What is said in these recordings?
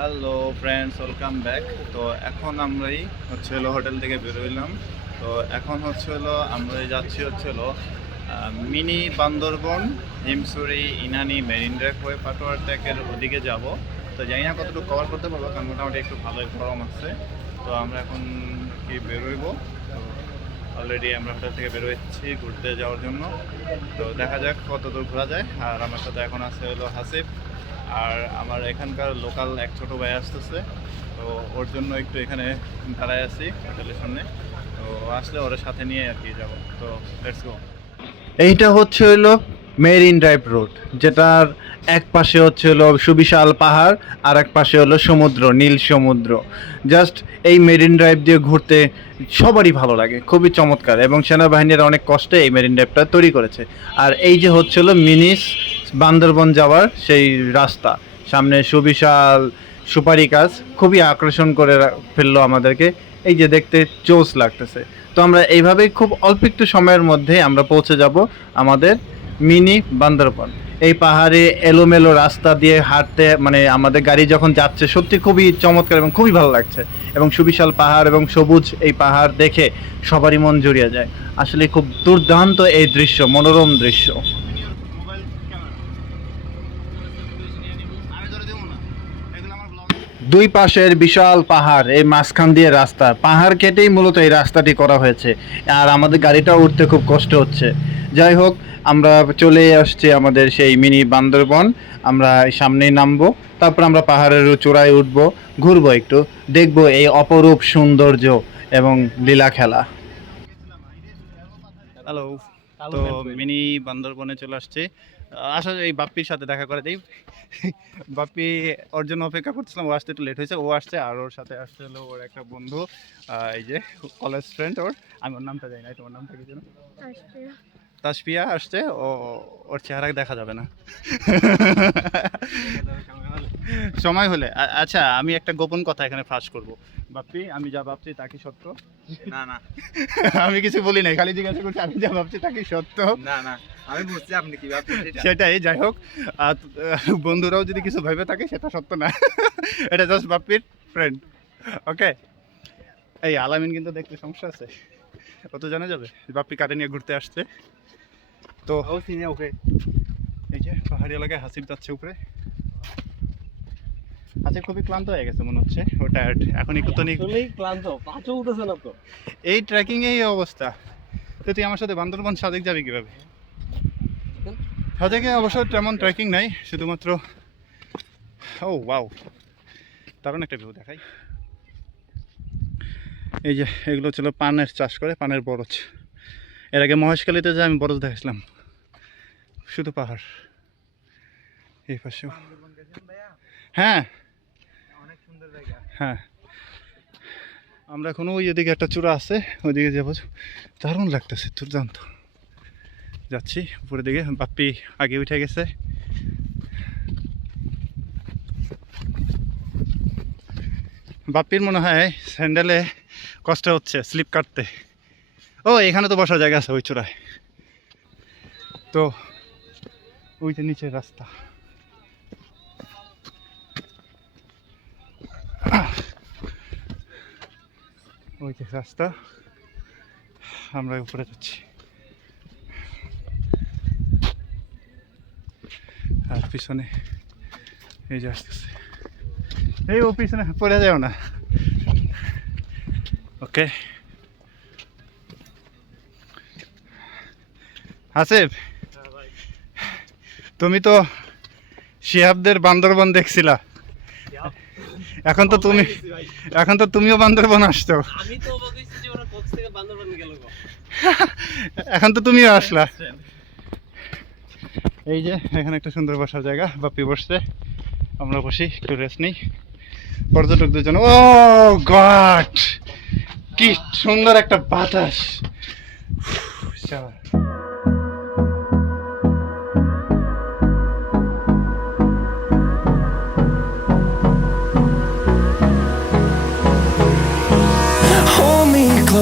Hello friends welcome back তো এখন আমরাই হচ্ছে হলো হোটেল থেকে বেরোইলাম তো এখন হচ্ছে হলো আমরা যাচ্ছি হচ্ছে হলো mini Bandarban, Himchari, Inani, marine drive হয়ে পাটোয়ার ট্যাকের ওদিকে যাব। তো জানি না কতটুকু কভার করতে পারব, কারণ মোটামুটি একটু ভালোই গরম আছে। তো আমরা এখন কি বেরোইব অলরেডি আমরা হোটেল থেকে বেরোচ্ছি ঘুরতে যাওয়ার জন্য। তো দেখা যাক কত দূর ঘোরা যায়। আর আমার সাথে এখন আছে হলো হাসিফ। আর আমার এখানকার লোকাল এক ছোট ভাই আসতেছে। তো ওর জন্য একটু এখানে দাঁড়ায় আছি হোটেলের সামনে। তো আসলে ওর সাথে নিয়ে আর কি যাব। তো লেটস গো এইটা হচ্ছে হলো মেরিন ড্রাইভ রোড যেটার এক পাশে হচ্ছে হলো সুবিশাল পাহাড়, আর এক পাশে হলো সমুদ্র, নীল সমুদ্র। জাস্ট এই মেরিন ড্রাইভ দিয়ে ঘুরতে সবারই ভালো লাগে, খুবই চমৎকার, এবং সেনাবাহিনীর অনেক কষ্টে এই মেরিন ড্রাইভটা তৈরি করেছে। আর এই যে হচ্ছে হলো মিনিস বান্দরবন যাওয়ার সেই রাস্তা, সামনে সুবিশাল সুপারি গাছ, খুবই আকর্ষণ করে ফেলল আমাদেরকে। এই যে দেখতে চোস লাগতেছে। তো আমরা এইভাবেই খুব অল্প একটু সময়ের মধ্যে আমরা পৌঁছে যাব আমাদের মিনি বান্দরবন। এই পাহাড়ে এলোমেলো রাস্তা দিয়ে হাঁটতে মানে আমাদের গাড়ি যখন যাচ্ছে, সত্যি খুবই চমৎকার এবং খুবই ভালো লাগছে। এবং সুবিশাল পাহাড় এবং সবুজ এই পাহাড় দেখে সবারই মন জড়িয়ে যায়। আসলে খুব দুর্দান্ত এই দৃশ্য, মনোরম দৃশ্য। দুই পাশের বিশাল পাহাড়, এই মাঝখান দিয়ে রাস্তা। পাহাড় কেটেই মূলত এই রাস্তাটি করা হয়েছে। আর আমাদের গাড়িটা উঠতে খুব কষ্ট হচ্ছে। যাই হোক আমরা চলে আসছি আমাদের সেই মিনি বান্দরবন। আমরা এই সামনেই নামবো তারপর আমরা পাহাড়ের চূড়ায় উঠবো ঘুরবো একটু দেখব এই অপরূপ সৌন্দর্য এবং লীলা খেলা। হ্যালো তো মিনি বান্দরবনে চলে আসছে। আসলে এই বাপ্পির সাথে দেখা করে দিই। বাপ্পি ওর জন্য অপেক্ষা করছিলাম ও আসতে একটু লেট হয়েছে ও আসছে আর ওর সাথে আসছে হলো ওর একটা বন্ধু এই যে কলেজ ফ্রেন্ড ওর। আমি ওর নামটা জানি না তোমার নামটা কি ছিল তাসপিয়া আসছে ও ওর চেহারা দেখা যাবে না। সময় হলে। আচ্ছা আমি একটা গোপন কথা এখানে ফাঁস করব। বাপ্পি আমি যা ভাবছি তা কি সত্য? না না। আমি কিছু বলি নাই খালি জিজ্ঞাসা করছি আমি যা ভাবছি তা কি সত্য? না না আমি বুঝছি আপনি কি ভাবছেন সেটাই যাই হোক। আর বন্ধুরাও যদি কিছু ভেবে থাকে সেটা সত্য না। এটা জাস্ট বাপ্পির ফ্রেন্ড ওকে এই আলামিন কিন্তু দেখতে সমস্যা আছে। কত জানা যাবে বাপ্পি কাটে নিয়ে ঘুরতে আসছে? তো ওকে। এই যে পাহাড়ি এলাকায় হাসিব যাচ্ছে উপরে। হাসিব খুবই ক্লান্ত হয়ে গেছে মনে হচ্ছে ও টায়ার্ড এখন একটু তো ক্লান্ত পাঁচও উঠেছে না তো। এই ট্রেকিং এই অবস্থা। তো তুই আমার সাথে বান্দরবান সাজেক যাবি কীভাবে? সাজেকে অবশ্য তেমন ট্রেকিং নাই শুধুমাত্র ও ওয়াও দারুণ একটা ভিউ দেখাই। এই যে এগুলো ছিল পানের চাষ করে পানের বরজ। এর আগে মহেশখালীতে যে আমি বরজ দেখেছিলাম শুধু পাহাড়। এই পাশেও। হ্যাঁ। অনেক সুন্দর জায়গা। হ্যাঁ। আমরা এখনও ওই এদিকে একটা চূড়া আছে ওইদিকে যাব। দারুণ লাগতেছে দুর্দান্ত। যাচ্ছি উপরের দিকে। বাপ্পি আগে উঠে গেছে। বাপ্পির মনে হয় স্যান্ডেলে কষ্ট হচ্ছে স্লিপ কাটতে। ও এখানে তো বসার জায়গা আছে ওই চূড়ায়। তো ওই নিচের রাস্তা। ওই রাস্তা। আমরা উপরে যাচ্ছি। আর পিছনে এই যে আসতেছে। এই ও পিছনে পড়ে যাও না। ওকে। আসিফ? তুমি তো শিহাবদের বান্দরবন দেখছিলা। এখন তো তুমি এখন তো তুমিও বান্দরবন আসছো। এখন তো তুমিও আসলা। এই যে এখানে একটা সুন্দর বসার জায়গা বাপ্পি বসছে। আমরা বসি একটু রেস্ট নিই। পর্যটকদের জন্য ও গড! কি সুন্দর একটা বাতাস।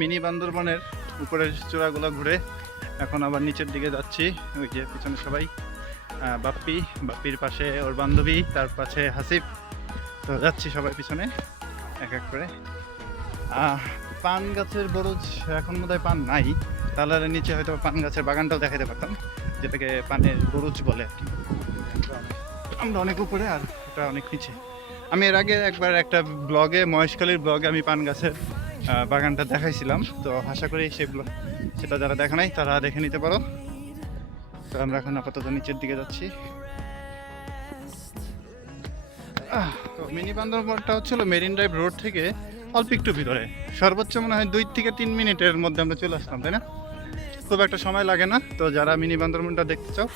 mini বান্দরবনের উপরের চূড়াগুলো ঘুরে এখন আবার নিচের দিকে যাচ্ছি, ওই যে পিছনে সবাই। বাপ্পি, বাপ্পির পাশে ওর বান্ধবী, তার পাশে হাসিফ। তো যাচ্ছি সবাই পিছনে, এক এক করে। পান গাছের বরজ এখন বোধহয় পান নাই। তালারের নিচে হয়তো পান গাছের বাগানটাও দেখাতে পারতাম, যেটাকে পানের বরজ বলে আর কি। আমরা অনেক উপরে আর এটা অনেক নিচে। আমি এর আগে একবার একটা ব্লগে, মহেশখালীর ব্লগে আমি পান গাছের বাগানটা দেখাইছিলাম। তো আশা করি সেগুলো সেটা যারা দেখা নাই, তারা দেখে নিতে পারো। তো আমরা এখন আপাতত নিচের দিকে যাচ্ছি। তো মিনি বান্দরবনটা হচ্ছিল মেরিন ড্রাইভ রোড থেকে অল্প একটু ভিতরে। সর্বোচ্চ মনে হয় দুই থেকে তিন মিনিটের মধ্যে আমরা চলে আসলাম, তাই না? খুব একটা সময় লাগে না। তো যারা মিনি বান্দরবনটা দেখতে চাও,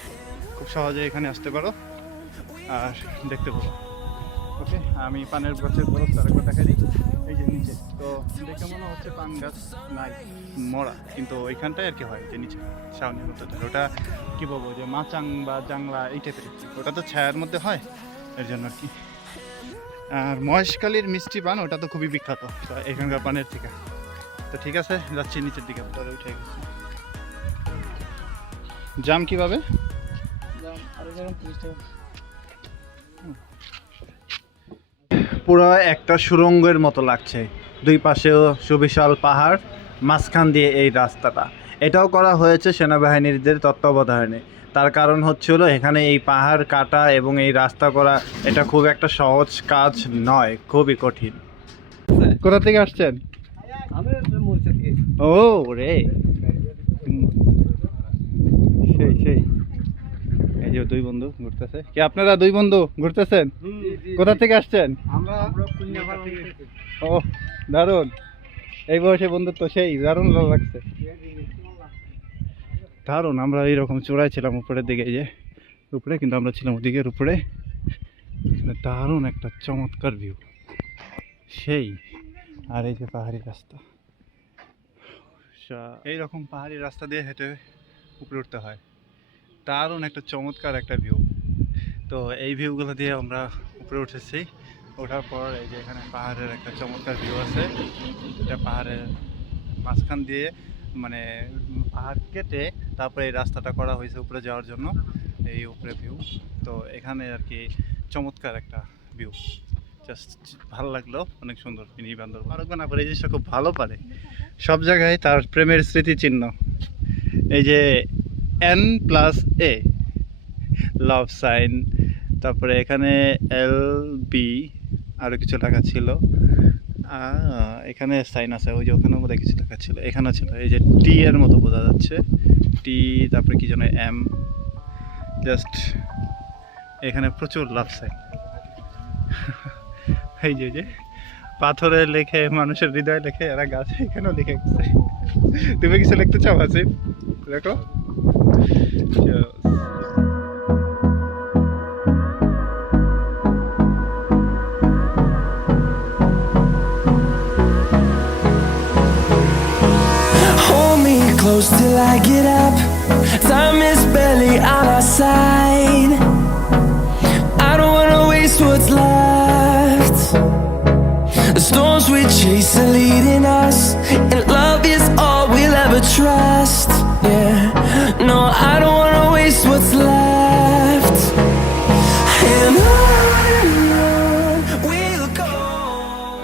খুব সহজে এখানে আসতে পারো। আর দেখতে পারো। ওকে, আমি পানের গাছের বরফ আরেকবার দেখা দিই। নিচে তো দেখে মনে হচ্ছে পান গাছ নাই, মরা। কিন্তু ওইখানটায় আর কি হয় যে নিচে সামনের মতো ওটা কি বলব যে মাচাং বা জাংলা এই টাইপের ওটা তো ছায়ার মধ্যে হয়, এর জন্য আর কি। আর মহেশকালীর মিষ্টি পান, ওটা তো খুবই বিখ্যাত এখানকার পানের থেকে। তো ঠিক আছে, যাচ্ছি নিচের দিকে, পরে উঠে গেছি। জাম কীভাবে? পুরো একটা সুরঙ্গের মতো লাগছে। দুই পাশেও সুবিশাল পাহাড় মাঝখান দিয়ে এই রাস্তাটা। এটাও করা হয়েছে সেনাবাহিনীদের তত্ত্বাবধানে। তার কারণ হচ্ছিল এখানে এই পাহাড় কাটা এবং এই রাস্তা করা এটা খুব একটা সহজ কাজ নয় খুবই কঠিন। কোথা থেকে আসছেন? আমি মরিচা থেকে। ও রে। সেই সেই। যে দুই বন্ধু ঘুরতেছে। কি আপনারা দুই বন্ধু ঘুরতেছেন? কোথা থেকে আসছেন? ও দারুণ। এই বয়সে বন্ধুত্ব সেই দারুণ ভালো লাগছে। দারুণ আমরা এইরকম চূড়ায় ছিলাম উপরের দিকে যে উপরে কিন্তু আমরা ছিলাম ওদিকের উপরে। দারুণ একটা চমৎকার ভিউ সেই আর এই যে পাহাড়ি রাস্তা। এইরকম পাহাড়ি রাস্তা দিয়ে হেঁটে উপরে উঠতে হয়। দারুণ একটা চমৎকার একটা ভিউ তো এই ভিউগুলো দিয়ে আমরা উপরে উঠেছি। ওঠার পর এই যে এখানে পাহাড়ের একটা চমৎকার ভিউ আছে। এটা পাহাড়ের মাঝখান দিয়ে মানে পাহাড় কেটে তারপরে এই রাস্তাটা করা হয়েছে উপরে যাওয়ার জন্য, এই উপরে ভিউ তো এখানে আর কি চমৎকার একটা ভিউ জাস্ট ভালো লাগল, অনেক সুন্দর মিনি বান্দর না পারে এই জিনিসটা খুব ভালো পারে। সব জায়গায় তার প্রেমের স্মৃতিচিহ্ন। এই যে N plus A love sign তারপরে এখানে এল বি আরও কিছু লেখা ছিল। এখানে সাইন আছে, ওই যে ওখানে মধ্যে কিছু লেখা ছিল। এখানে ছিল। এই যে টি এর মতো বোঝা যাচ্ছে। টি তারপরে কি যেন এম জাস্ট এখানে প্রচুর লাভ সাইন এই যে যে, পাথরে লেখে, মানুষের হৃদয় লেখে, এরা গাছে এখানেও লিখে তুমি কিছু লিখতে চাও আসিফ দেখো close till I get up. Time is barely on our side. I don't wanna waste what's left. The storms we chase are leading us,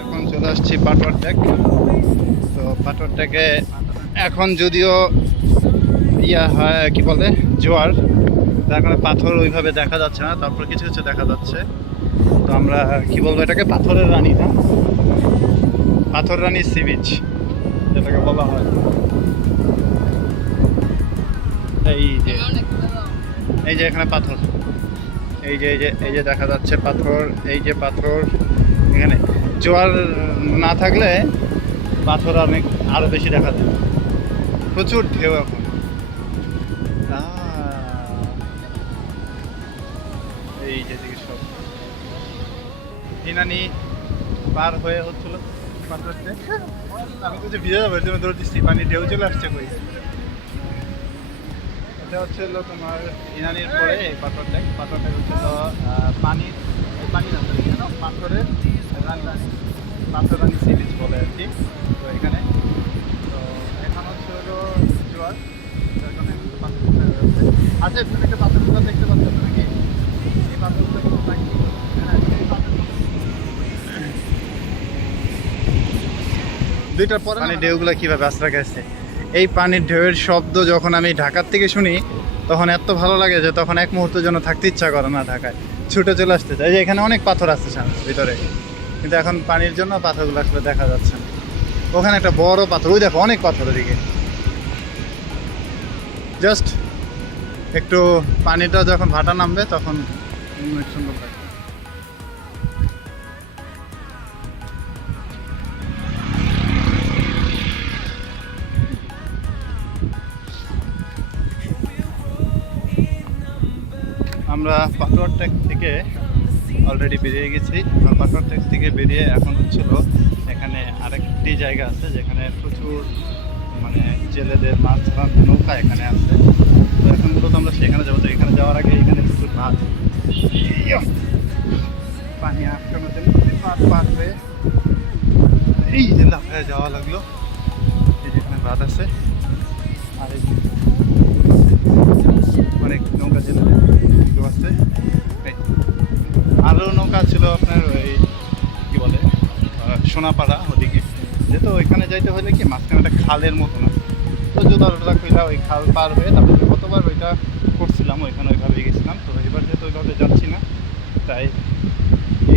এখন চলে আসছি পাটওয়ার ট্যাক তো পাটওয়ার ট্যাকে এখন যদিও ইয়া হয়, কি বলে, জোয়ার, তার কারণে পাথর ওইভাবে দেখা যাচ্ছে না, তারপর কিছু কিছু দেখা যাচ্ছে। তো আমরা, কি বলব এটাকে, পাথরের রানী না? পাথর রানী সি বিচ যেটাকে বলা হয়। এই যে। এই যে এখানে পাথর। এই যে এই যে এই যে দেখা যাচ্ছে পাথর, এই যে পাথর। এখানে জোয়ার না থাকলে পাথর অনেক আরও বেশি দেখা যায়। প্রচুর ঢেউ এখন। এই যেদিকে সব। ইনানি পার হয়ে হচ্ছিল। পাথরতে আমি তো যে ভিজে যাব এর জন্য দিচ্ছি পানি ঢেউ চলে আসছে কই? এটা হচ্ছে হলো তোমার ইনানির পরে এই পাথরটা পাথরটা হচ্ছে হলো পানির এই পানির আছে কেন পাথরের পাথরানি সি বিচ বলে আর কি। তো এখানে তো এখন হচ্ছে হলো জোয়ার আচ্ছা তুমি একটা পাথরগুলো দেখতে পাচ্ছ তো নাকি? এই পাথরগুলো কিন্তু নাকি হ্যাঁ এই পাথরগুলো। দুইটার পরে মানে ঢেউগুলো কীভাবে আশ্রা গেছে? এই পানির ঢেউয়ের শব্দ যখন আমি ঢাকার থেকে শুনি, তখন এত ভালো লাগে যে তখন এক মুহূর্তের জন্য থাকতে ইচ্ছা করে না ঢাকায়। ছুটে চলে আসতে চাই। যে এখানে অনেক পাথর আছে সামনে, ভিতরে। কিন্তু এখন পানির জন্য পাথরগুলো আসলে দেখা যাচ্ছে না। ওখানে একটা বড় পাথর। ওই দেখো, অনেক পাথর ওদিকে। জাস্ট একটু পানিটা যখন ভাটা নামবে, তখন অনেক সুন্দর লাগে। আমরা পাটোয়ার ট্যাক থেকে অলরেডি বেরিয়ে গেছি। পাটোয়ার ট্যাক থেকে বেরিয়ে এখন হচ্ছিল এখানে আরেকটি জায়গা আছে, যেখানে প্রচুর মানে জেলেদের মাছ ধরার নৌকা এখানে আছে। তো এখন মূলত আমরা সেখানে যাব। তো এখানে যাওয়ার আগে এখানে প্রচুর মাছ। পানি আটকানোর জন্য হয়ে এই যে লাফায় যাওয়া লাগল। এই যেখানে বাদ আছে। আর অনেক নৌকা ছিল। কেউ আছে আরও নৌকা ছিল আপনার ওই, কি বলে সোনাপাড়া ওদিকে। যেহেতু ওইখানে যাইতে হলে কি, মাঝখানে একটা খালের মতন আছে। তো জোদারটা কইলা ওই খাল পার হয়ে তারপরে কতবার ওইটা করছিলাম, ওইখানে ওইভাবে গেছিলাম। তো এবার যেহেতু ওইভাবে যাচ্ছি না, তাই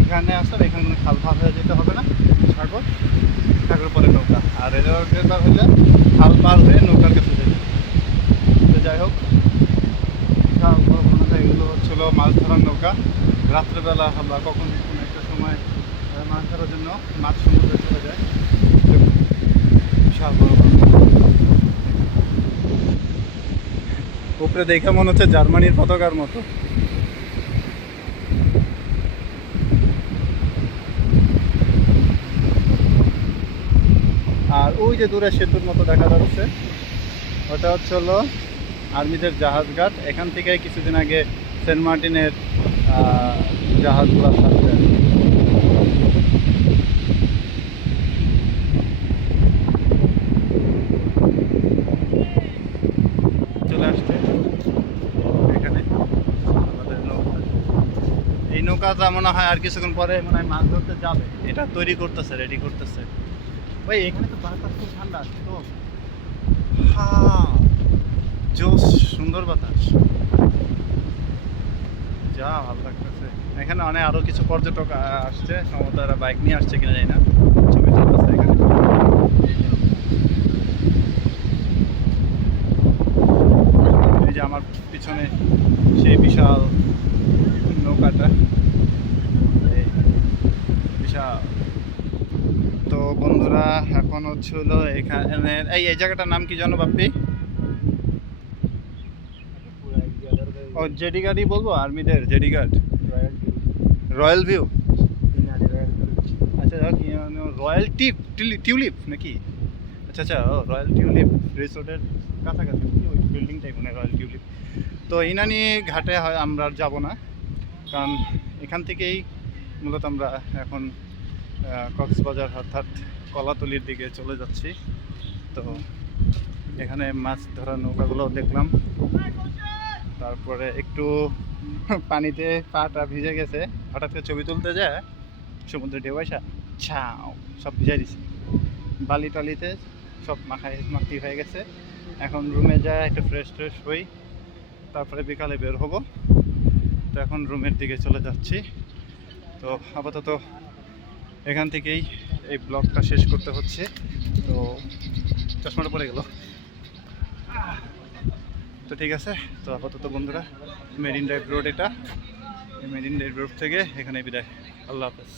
এখানে আসলে এখানে কোনো খাল পার হয়ে যেতে হবে না। সাগর সাগর পরে নৌকা। আর এবার হলে খাল পার হয়ে নৌকার কাছে যেতে যাই হোক বিশাল বড় নৌকা এগুলো হচ্ছিল মাছ ধরার নৌকা। রাত্রেবেলা বা কখন কোনো একটা সময় মাছ ধরার জন্য মাছ সমুদ্রে চলে যায় বিশাল বড় উপরে দেখে মনে হচ্ছে জার্মানির পতাকার মতো। আর ওই যে দূরে সেতুর মতো দেখা যাচ্ছে, ওটা হচ্ছে হলো আর্মিদের জাহাজ ঘাট। এখান থেকে কিছুদিন আগে সেন্ট মার্টিনের জাহাজগুলো কি। চলে আসছে। এখানে আমাদের নৌকা। এই নৌকাটা মনে হয় আর কিছুক্ষণ পরে মনে হয় মাছ ধরতে যাবে। এটা তৈরি করতেছে রেডি করতেছে। ভাই, এখানে তো বাতাস খুব ঠান্ডা আছে তো। হ্যাঁ জোস সুন্দর বাতাস। যা ভালো লাগতেছে। এখানে অনেক আরও কিছু পর্যটক আসছে সম্ভবত এরা বাইক নিয়ে আসছে কিনা জানি না। ছবি তুলতেছে এখানে। এই যে আমার পিছনে সেই বিশাল নৌকাটা। বিশাল। তো বন্ধুরা, এখন হচ্ছে হলো এখানে এই এই জায়গাটার নাম কি জানো বাপ্পি ও জেডি গাড়ি বলব আর্মিদের? JD guard. রয়্যাল ভিউ আচ্ছা রয়্যাল টিপ টিউলিপ নাকি? আচ্ছা আচ্ছা রয়্যাল টিউলিপ রিসোর্টের কাছাকাছি ওই বিল্ডিংটাই মানে রয়্যাল টিউলিপ তো ইনানি ঘাটে হয় আমরা আর যাব না কারণ এখান থেকেই মূলত আমরা এখন কক্সবাজার অর্থাৎ কলাতলির দিকে চলে যাচ্ছি। তো এখানে মাছ ধরার নৌকাগুলো দেখলাম। তারপরে একটু পানিতে পাটা ভিজে গেছে, হঠাৎ করে ছবি তুলতে যায়, সমুদ্রে ঢেউ আসা, ছাও, সব ভিজাই দিছে। বালি টালিতে সব মাখায় মাখি হয়ে গেছে। এখন রুমে যায় একটু ফ্রেশ ট্রেশ হই, তারপরে বিকালে বের হব। তো এখন রুমের দিকে চলে যাচ্ছি। তো আপাতত এখান থেকেই এই ব্লগটা শেষ করতে হচ্ছে। তো চশমাটা পড়ে গেল। তো ঠিক আছে, তো আপাতত বন্ধুরা মেরিন ড্রাইভ রোড এটা। মেরিন ড্রাইভ রোড থেকে এখানে বিদায়। আল্লাহ হাফেজ।